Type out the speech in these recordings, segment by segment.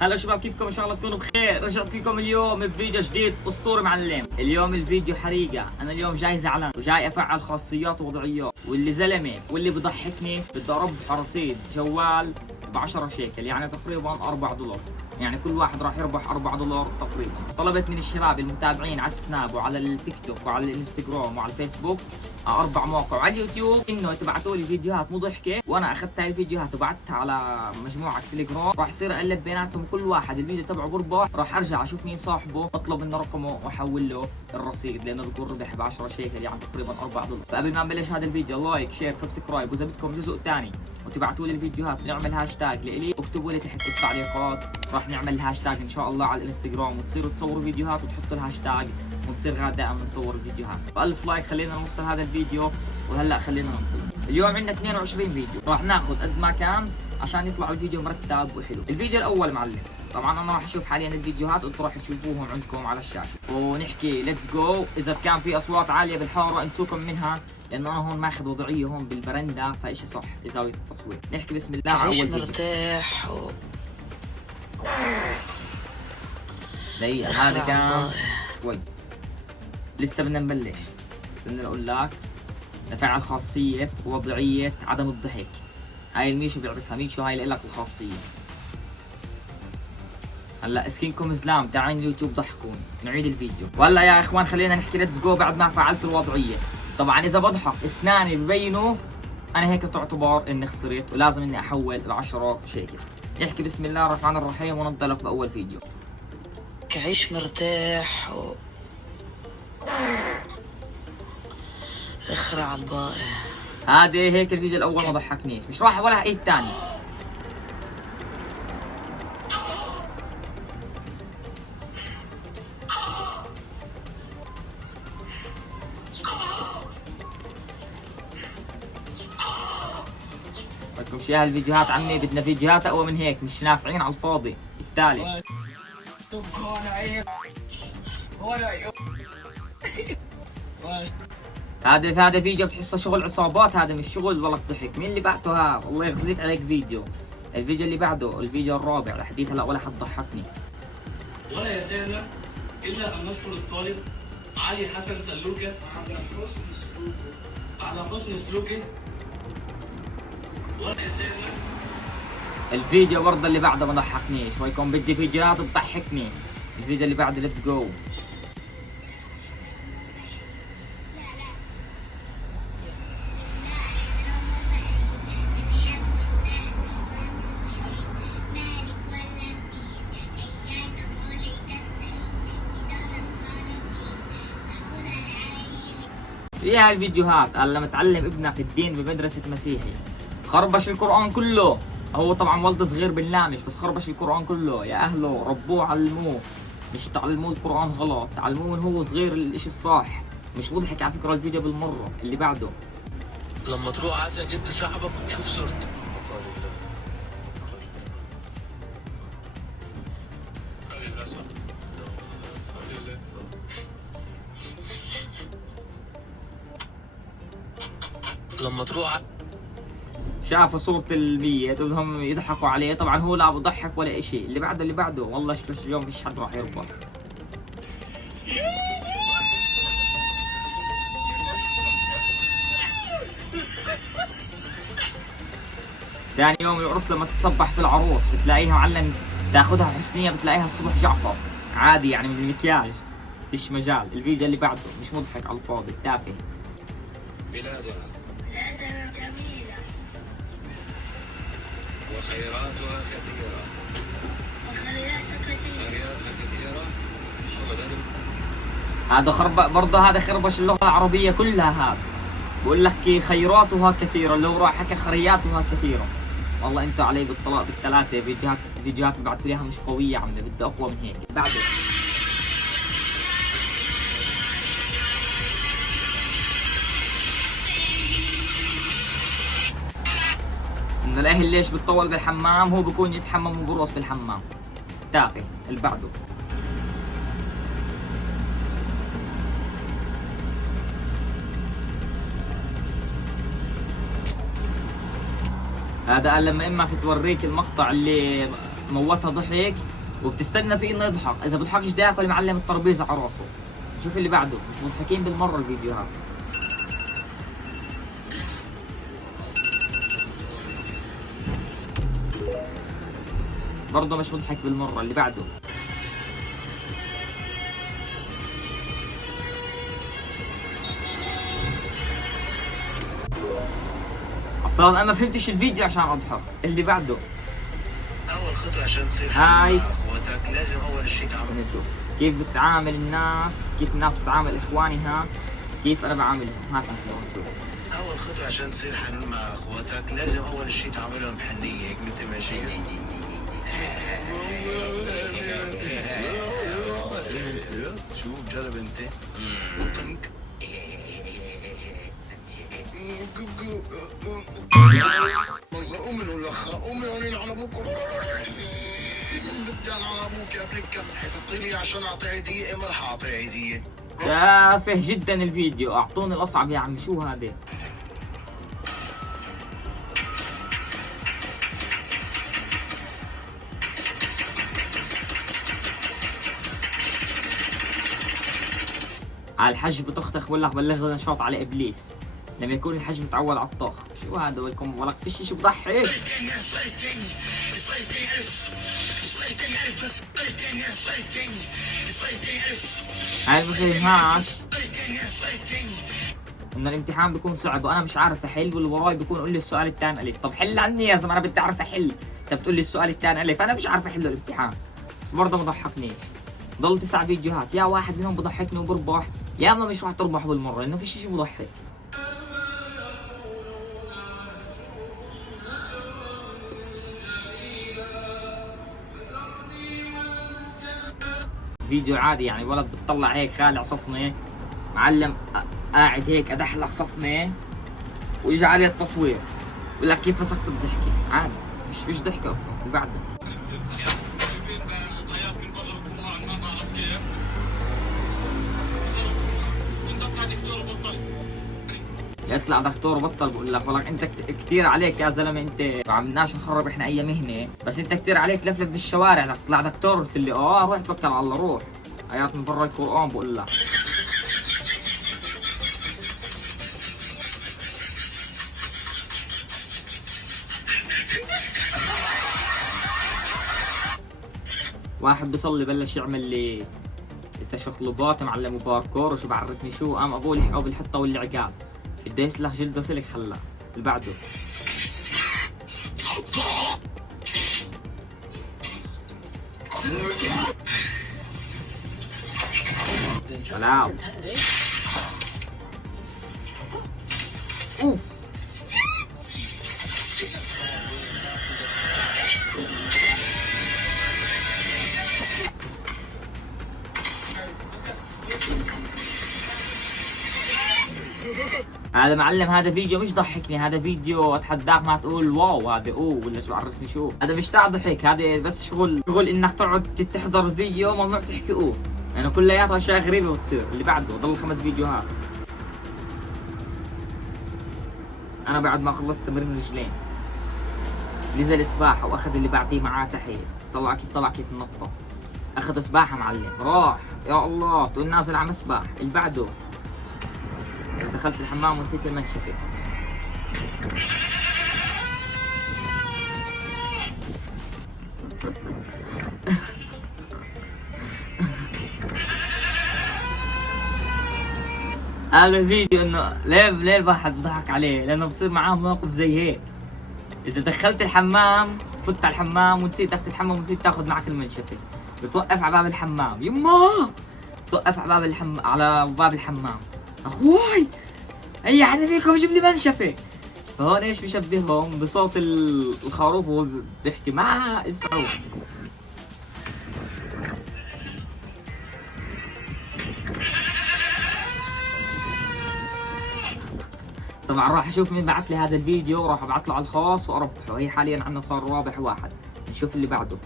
هلا شباب، كيفكم؟ ان شاء الله تكونوا بخير. رجعت لكم اليوم بفيديو جديد اسطوري معلم. اليوم الفيديو حريقه. انا اليوم جاي زعلان وجاي افعل خاصيات ووضعيات، واللي زلمه واللي بضحكني بدي اربح رصيد جوال ب 10 شيكل، يعني تقريبا 4 دولار. يعني كل واحد راح يربح 4 دولار تقريبا. طلبت من الشباب المتابعين على السناب وعلى التيك توك وعلى الانستغرام وعلى الفيسبوك، 4 مواقع وعلى اليوتيوب، انه تبعتوا لي فيديوهات مضحكه، وانا اخذت هاي الفيديوهات وبعتها على مجموعه تليجرام. راح يصير اقلب بيناتهم، كل واحد الفيديو تبعه بربح، راح ارجع اشوف مين صاحبه، اطلب منه رقمه واحول له الرصيد، لانه بيكون ربح ب 10 شيكل، يعني تقريبا 4 دولار. فقبل ما نبلش هذا الفيديو، لايك شير سبسكرايب، واذا بدكم جزء ثاني وتبعتوا لي الفيديوهات نعمل هاشتاج لإلي، اكتبوا لي تحت بالتعليقات، راح نعمل الهاشتاج ان شاء الله على الانستغرام، وتصيروا تصوروا فيديوهات وتحطوا الهاشتاج، ونصير غدا نصور فيديوهات. ب1000 لايك خلينا نوصل هذا الفيديو. وهلا خلينا ننطلق. اليوم عندنا 22 فيديو، راح ناخذ قد ما كان عشان يطلع الفيديو مرتب وحلو. الفيديو الاول معلم، طبعا انا راح اشوف حاليا الفيديوهات وانتم راح تشوفوهم عندكم على الشاشه، ونحكي ليتس جو. اذا كان في اصوات عاليه بالحاره انسوكم منها، لانه انا هون ماخذ وضعيه هون بالبرندا، فاشي صح زاويه التصوير. نحكي بسم الله على اول فيديو. مرتاح دقيقه، هذا كان شوي، لسه بدنا نبلش. استنى اقول لك، نفعل خاصية وضعية عدم الضحك. هاي الميشو بيعرفها، ميشو هاي لك الخاصية. هلا سكينكم زلام، تعالوا اليوتيوب ضحكون. نعيد الفيديو. وهلا يا اخوان خلينا نحكي ليتس جو بعد ما فعلت الوضعية. طبعا اذا بضحك اسناني ببينوا، انا هيك تعتبر اني خسرت، ولازم اني احول ال 10 شيكل. نحكي بسم الله الرحمن الرحيم وننطلق باول فيديو. عيش مرتاح اخرع الباقي. هذا هيك الفيديو الاول ما ضحكنيش، مش راح ولا عيد ثاني. بدكم شي هالفيديوهات عمي؟ بدنا فيديوهات اقوى من هيك، مش نافعين على الفاضي. التالي هذا فيديو بتحسه شغل عصابات، هذا مش شغل ولا ضحك. مين اللي بعته هذا؟ الله يخزيك عليك فيديو. الفيديو اللي بعده الفيديو الرابع لحديث هلا ولا حد ضحكني. ولا يسعنا الا ان نشكر الطالب علي حسن سلوكه على حسن سلوكه. ولا يسعنا. الفيديو برضه اللي بعده ما ضحكنيش، ويكون بدي فيديوهات تضحكني. الفيديو اللي بعده ليتس جو. في هاي الفيديوهات قال لما تعلم ابنك الدين بمدرسة مسيحي، خربش القرآن كله. هو طبعا ولد صغير بالنامش، بس خربش القرآن كله. يا أهله ربوه علموه، مش تعلموه القرآن غلط، تعلموه من هو صغير الإشي الصح. مش مضحك على فكرة الفيديو بالمرة. اللي بعده، لما تروح عزا جد صاحبك وتشوف صورته. لما تروح شافوا صورة الميت وبدهم يضحكوا عليه، طبعا هو لا بضحك ولا إشي. اللي بعده والله شكله اليوم فيش حد راح يربح. ثاني يوم العرس لما تتصبح في العروس بتلاقيها معلم، تاخذها حسنية بتلاقيها الصبح جعفر عادي، يعني من المكياج فيش مجال. الفيديو اللي بعده مش مضحك على الفاضي، تافه. بلادنا جميلة وخيراتها كثيرة وخيراتها كثيرة. هذا برضه هذا خربش اللغة العربية كلها. هذا بقول لك خيراتها كثيرة، اللي هو راح حكى خرياتها كثيرة. والله انتوا علي بالطلاق بالثلاثة. فيديوهات اللي بعثوا لي اياها مش قوية يا عمي، بدي اقوى من هيك. بعده انه الاهل ليش بتطول بالحمام؟ هو بكون يتحمم وبرقص بالحمام. تافه. اللي بعده، هذا قال لما امك توريك المقطع اللي موتها ضحك وبتستنى فيه انه يضحك، اذا بضحكش داخل معلم الترابيزه على راسه. شوف اللي بعده، مش مضحكين بالمره الفيديوهات. برضه مش مضحك بالمره. اللي بعده اصلا انا ما فهمتش الفيديو عشان اضحك. اللي بعده اول خطوه عشان تصير هاي. مع اخواتك لازم اول شيء تعمل. خلينا نشوف كيف بتعامل الناس، كيف الناس بتعامل اخوانها، كيف انا بعاملهم. هات نشوف. اول خطوه عشان تصير حنون مع اخواتك لازم اول شيء تعملهم حنيه هيك مثل ما شيء. شوف جرب انت. قومي من الاخ قومي هونين على ابوك بدي على ابوك يا بلكه حتعطي لي عشان اعطي هديه ما رح اعطي هديه. تافه جدا الفيديو، اعطوني الاصعب يا عمي. شو هذا؟ على الحج بتخطخ ولا بلغ نشاط على ابليس لما يكون الحج متعود على الطخ. شو هذا ولكم ولك فيش شيء بضحك. هاي ما فهمهاش انه الامتحان بيكون صعب وانا مش عارف احل، واللي وراي بيكون يقول لي السؤال الثاني الف. طب حل عني يا زلمه، انا بدي اعرف احل. انت بتقول لي السؤال الثاني الف، انا مش عارف احل الامتحان. بس برضه ما ضحكنيش. ضل 9 فيديوهات، يا واحد منهم بضحكني وبربح، يا اما مش راح تربح بالمره لانه فيش شيء بضحك. فيديو عادي يعني، ولد بتطلع هيك خالع صفنه، معلم قاعد هيك ادحلق صفنه واجى عليه التصوير بقول لك كيف مسكت الضحكه. عادي مش ضحكه اصلا. اللي بعده يطلع دكتور بطل. بقول لك والله انت كثير عليك يا زلمه، انت ما عملناش نخرب احنا اي مهنه، بس انت كثير عليك تلفلف في الشوارع تطلع دكتور. قلت لي روح توكل على الله، روح. ايات من برا القران بقول لك. واحد بيصلي بلش يعمل لي تشقلبات معلم وباركور وشو بعرفني شو، قام ابوه لحقه بالحطه والعقاب بده يسلخ جلده سلك خلاه. اللي بعده سلام. اوف هذا معلم، هذا فيديو مش ضحكني، هذا فيديو اتحداك ما تقول واو هذا ولا شو بعرفني شو. هذا مش تاع ضحك، هذا بس شغل انك تقعد تحضر الفيديو ممنوع تحكي يعني كلياتها اشياء غريبه بتصير. اللي بعده ضل 5 فيديوهات. انا بعد ما خلصت تمرين رجلين نزل سباحه واخذ اللي بعديه معاه تحت. طلع كيف النطه، اخذ سباحه معلم راح. يا الله تقول نازل عم سباح. اللي بعده بس دخلت الحمام ونسيت المنشفه. هذا الفيديو انه ليه الواحد بضحك عليه، لانه بصير معاه مواقف زي هيك. اذا دخلت الحمام فت على الحمام ونسيت دخلت الحمام ونسيت تاخذ معك المنشفه، بتوقف على باب الحمام. يما توقف على باب الحمام، اخوي اي حدا فيكم يجيب لي منشفه. فهون ايش بشبههم بصوت الخروف وهو بيحكي معاه. اسمعوا طبعا راح اشوف مين بعت لي هذا الفيديو وراح ابعث له على الخاص واربحه. هي حاليا عندنا صار رابح واحد. نشوف اللي بعده.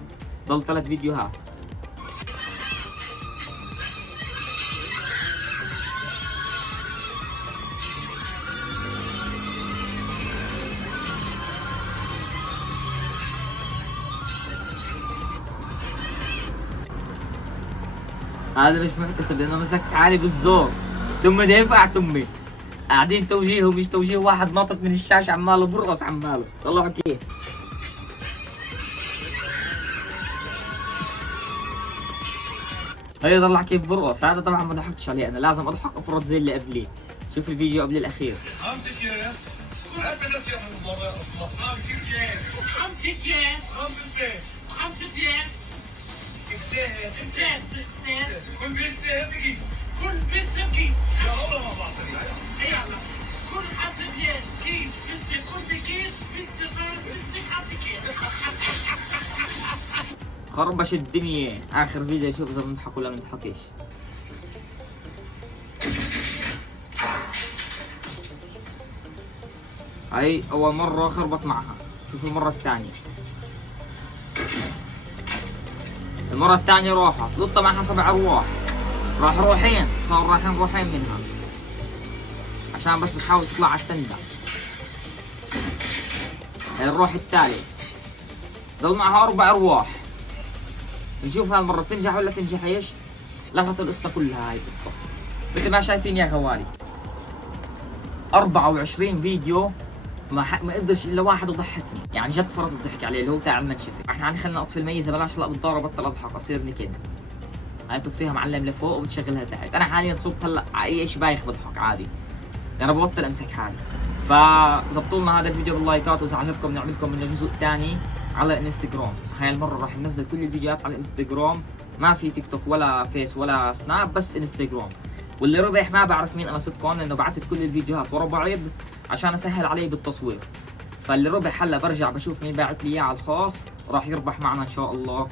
ضل 3 فيديوهات. هذا مش محتسب لانه مسكت حالي بالزور. تمي دافع تمي. قاعدين توجيه ومش توجيه، واحد ناطط من الشاشة عماله برقص عماله. طلعوا كيف. هي طلع كيف برقص. هذا طبعا ما ضحكتش عليه، انا لازم اضحك افرط زي اللي قبليه. شوف الفيديو قبل الاخير. امسك يا ناس. كل هالبزاز يا ابو المره اصلا. امسك يا خمس اكياس. خمس بياس. اكساس. كل بيسه بكيس. يا والله ما بعرف. يلا. كل خمس بياس كيس. بيسه كل بكيس. بيسه خمس كيس. خربش الدنيا. اخر فيديو شوف اذا بنضحك ولا بنضحكش. هاي اول مرة خربط معها. شوف المرة الثانية. المرة الثانية راحت لطة معها 7 أرواح. راح روحين، صار رايحين روحين منها عشان بس بتحاول تطلع على التندة. هاي الروح الثالث ضل معها 4 أرواح. نشوف هالمرة بتنجح ولا تنجحيش. لغت القصة كلها هاي بالضبط. مثل ما شايفين يا خوالي 24 فيديو ما قدرش الا واحد يضحكني، يعني جد فرط الضحك عليه اللي هو تاع المنشفه. احنا خلينا اطفي الميزه بلاش لا بالدار بطل اضحك اصير نكد. هاي بتطفيها معلم لفوق وبتشغلها تحت. انا حاليا صرت هلا على اي شيء بايخ بضحك عادي، انا ببطل امسك حالي. فزبطوا لنا هذا الفيديو باللايكات، واذا عجبكم نعمل لكم منه جزء ثاني على انستغرام. هاي المره راح ننزل كل الفيديوهات على الانستغرام، ما في تيك توك ولا فيس ولا سناب، بس انستغرام. واللي ربح ما بعرف مين انا صدقون، لانه بعثت كل الفيديوهات ورا بعض عشان اسهل علي بالتصوير. فاللي ربح هلا برجع بشوف مين باعت لي اياه على الخاص، راح يربح معنا ان شاء الله.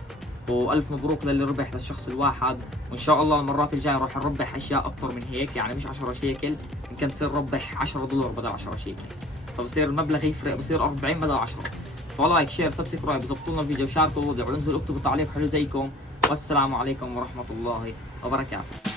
والف مبروك للي ربح للشخص الواحد، وان شاء الله المرات الجايه راح نربح اشياء اكثر من هيك، يعني مش 10 شيكل، يمكن نصير نربح $10 بدل 10 شيكل، فبصير المبلغ يفرق، بصير 40 بدل 10. فلايك شير سبسكرايب، زبطوا لنا الفيديو، شاركوا الوضع، وانزلوا اكتبوا تعليق حلو زيكم. والسلام عليكم ورحمه الله وبركاته.